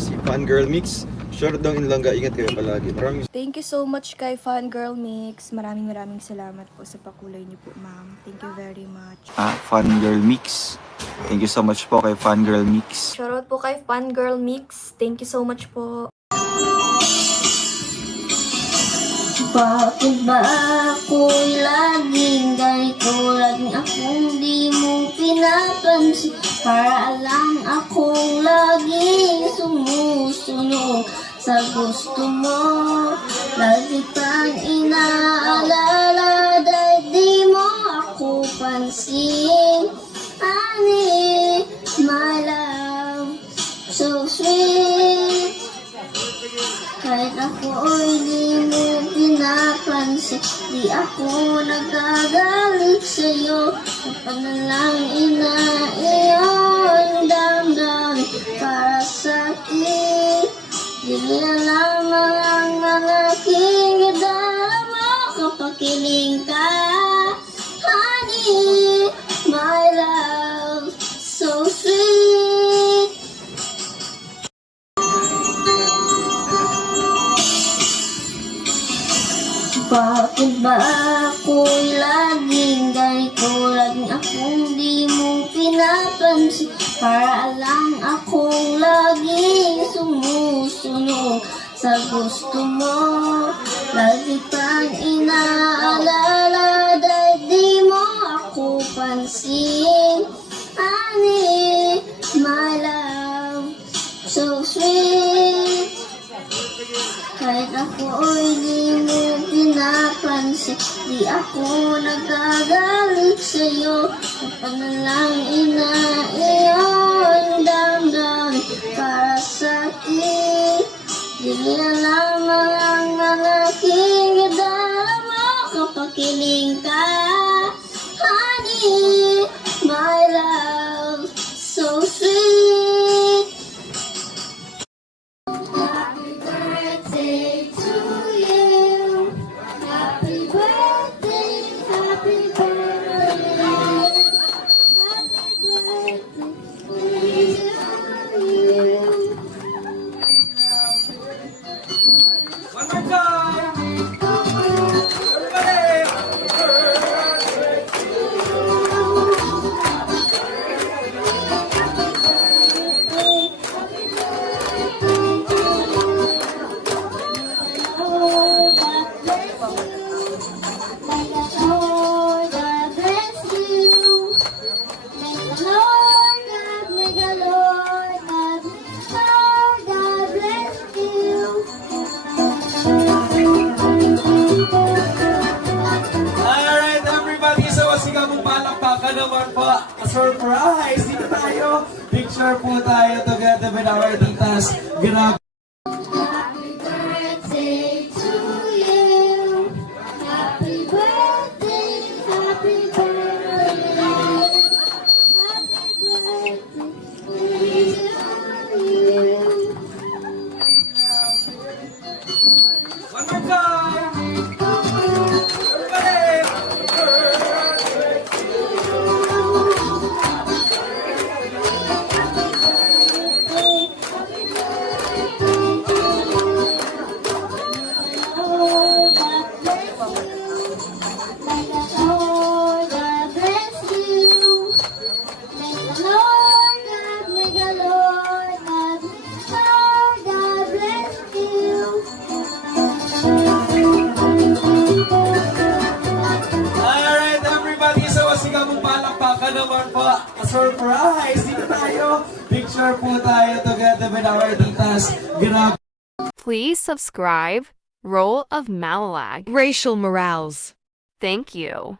Si Fangirl Mix. Short daw in Langga. Ingat kayo palagi. Maraming Thank you so much kay Fangirl Mix. Maraming salamat po sa pakulay niyo po, ma'am. Thank you very much. Fangirl Mix. Thank you so much po kay Fangirl Mix. Shoutout po kay Fangirl Mix. Thank you so much po. Bakit ba ako'y laging ganito? Laging akong di mo pinapansin. Para lang akong laging sumusunod sa gusto mo. Lagi pang inaalala dahil di mo ako pansin. Honey, my love, so sweet. Kahit ako'y di mo pinapansin, di ako nagagalit sa'yo. Kapag na lang iyong damdam para sa'kin. Di na lamang ang aking darama kapag kiling ka. Honey, my love, so sweet. Bakit ba ako'y laging ganito? Laging akong di mo pinapansin. Para lang akong laging sumusunod sa gusto mo. Lagi pang inaalala dahil di mo ako pansin. Honey, my love, so sweet. Kahit ako'y di mo pinapansin, di ako nagagalit sa'yo. Kapag na lang iyong damdam para sa'kin. Di na lamang ang aking darama kapag kiling ka. Honey, my love, so sweet. Happy birthday to you. Happy birthday, happy birthday. Happy birthday to you. One more time! Everybody! Alright, everybody. So, sigaw mong palakpakan naman po. Surprise! Dito tayo. Picture po tayo together with our titas. Grabe. Happy birthday to you. Happy birthday, happy birthday. Happy birthday to you. One more time! Everybody! Alright, everybody. So, sigaw mong palakpakan naman po. Surprise! Dito tayo. Picture po tayo together with our titas. Grabe. Please subscribe. Role of Malalag. Racial Morales. Thank you.